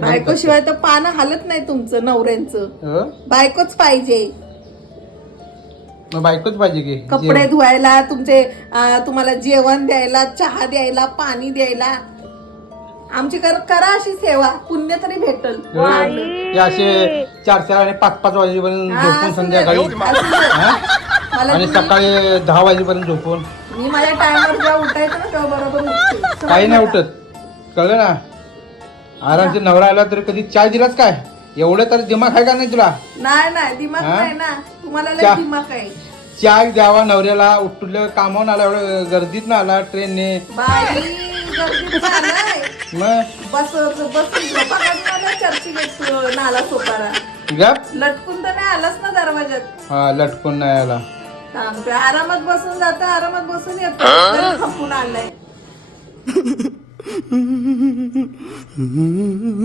बायको शिवाय तर पानं हालत नाही तुमचं नवऱ्यांचं. बायकोच पाहिजे. मग बायकोच पाहिजे की कपडे धुवायला, तुम्हाला जेवण द्यायला, चहा द्यायला, पाणी द्यायला. आमची करा अशी सेवा, पुण्य तरी भेटल. असे 4 आणि 5 वाजेपर्यंत झोपून संध्याकाळी आणि सकाळी 10 वाजेपर्यंत झोपून. मी माझ्या टायमवर जेव्हा उठायचं ना तेव्हा बरोबर उठते. काही नाही उठत, कळलं ना. आरामचे नवरा आला तरी कधी चाय दिलाच काय? एवढं तर दिमाग आहे का नाही तुला? नाही दिमाग नाही ना तुम्हाला, लय दिमाग आहे. चाय द्यावा नवऱ्याला, उठलं कामावून आला, एवढं गर्दीत ना आला ट्रेनने. बाई गर्दीत आलाय. मग बस चर्ची नाला सोपारा गप लटकून तर नाही आलास ना दरवाजात. हा, लटकून नाही आला. आरामात बसून जातो, आरामात बसून येतो. खपून आलाय.